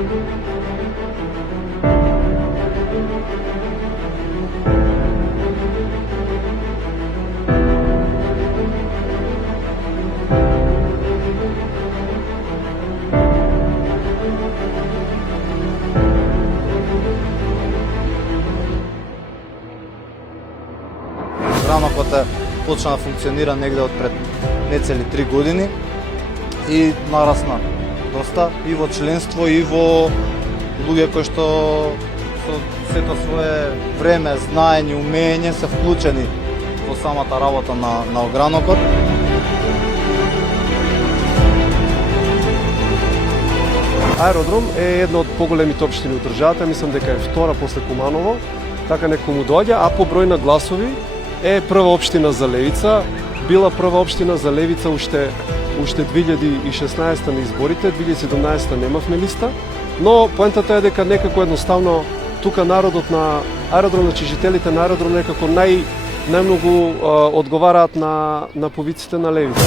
Гранокот почна да функционира негде од пред нецели 3 години и нарасна доста и во членство и во луѓе кои што со сето свое време, знаење, умење се вклучени во самата работа на огранокот. Аеродром е една од поголемите општини од државата, мислам дека е втора после Куманово, така некому доаѓа, а по број на гласови е прва општина за левица, била прва општина за левица уште 2016 на изборите, 2017 немавме листа, но поентата е дека некако едноставно тука народот на аеродром, значи жителите на аеродром некако најмногу одговараат на повиците на левица.